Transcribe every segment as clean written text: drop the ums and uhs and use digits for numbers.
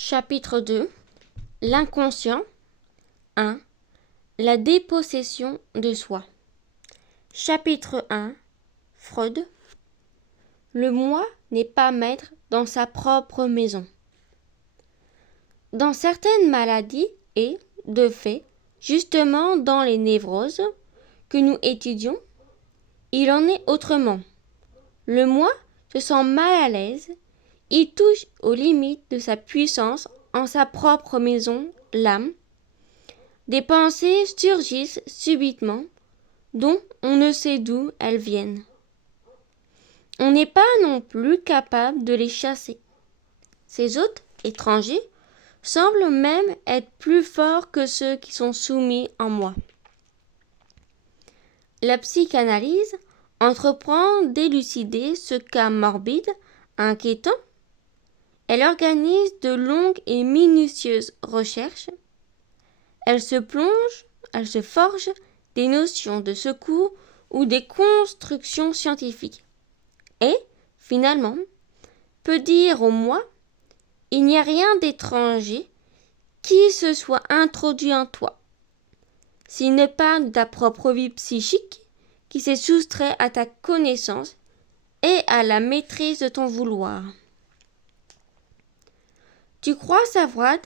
Chapitre 2. L'inconscient. 1. La dépossession de soi. Chapitre 1. Freud. Le moi n'est pas maître dans sa propre maison. Dans certaines maladies et, de fait, justement dans les névroses que nous étudions, il en est autrement. Le moi se sent mal à l'aise, il touche aux limites de sa puissance en sa propre maison, l'âme. Des pensées surgissent subitement, dont on ne sait d'où elles viennent. On n'est pas non plus capable de les chasser. Ces hôtes étrangers semblent même être plus forts que ceux qui sont soumis en moi. La psychanalyse entreprend d'élucider ce cas morbide, inquiétant. Elle organise de longues et minutieuses recherches. Elle se forge des notions de secours ou des constructions scientifiques. Et, finalement, peut dire au moi, il n'y a rien d'étranger qui se soit introduit en toi. S'il n'est pas de ta propre vie psychique qui s'est soustrait à ta connaissance et à la maîtrise de ton vouloir. Tu crois savoir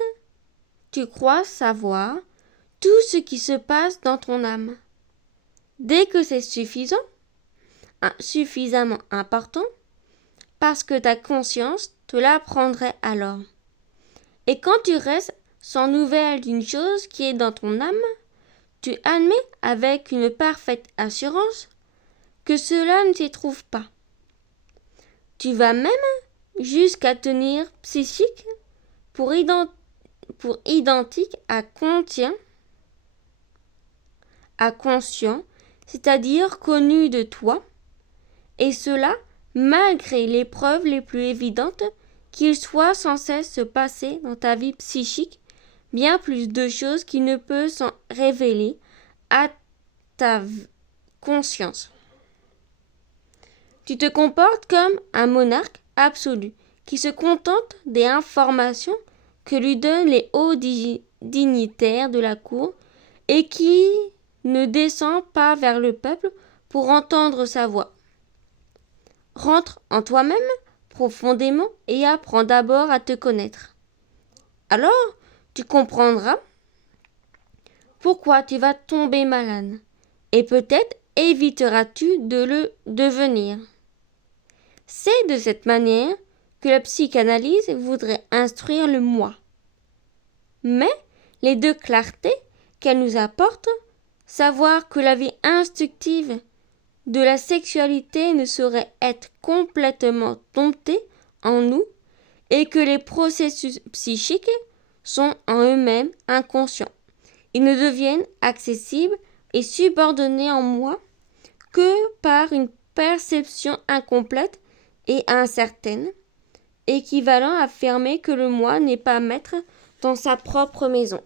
tout ce qui se passe dans ton âme. Dès que c'est suffisamment important, parce que ta conscience te l'apprendrait alors. Et quand tu restes sans nouvelles d'une chose qui est dans ton âme, tu admets avec une parfaite assurance que cela ne s'y trouve pas. Tu vas même jusqu'à tenir psychique pour identique à conscient, c'est-à-dire connu de toi, et cela malgré les preuves les plus évidentes qu'il soit sans cesse se passer dans ta vie psychique bien plus de choses qui ne peuvent s'en révéler à ta conscience. Tu te comportes comme un monarque absolu qui se contente des informations que lui donnent les hauts dignitaires de la cour et qui ne descend pas vers le peuple pour entendre sa voix. Rentre en toi-même profondément et apprends d'abord à te connaître. Alors, tu comprendras pourquoi tu vas tomber malade et peut-être éviteras-tu de le devenir. C'est de cette manière que la psychanalyse voudrait instruire le moi. Mais les deux clartés qu'elle nous apporte, savoir que la vie instinctive de la sexualité ne saurait être complètement domptée en nous et que les processus psychiques sont en eux-mêmes inconscients. Ils ne deviennent accessibles et subordonnés en moi que par une perception incomplète et incertaine, équivalent à affirmer que le moi n'est pas maître dans sa propre maison.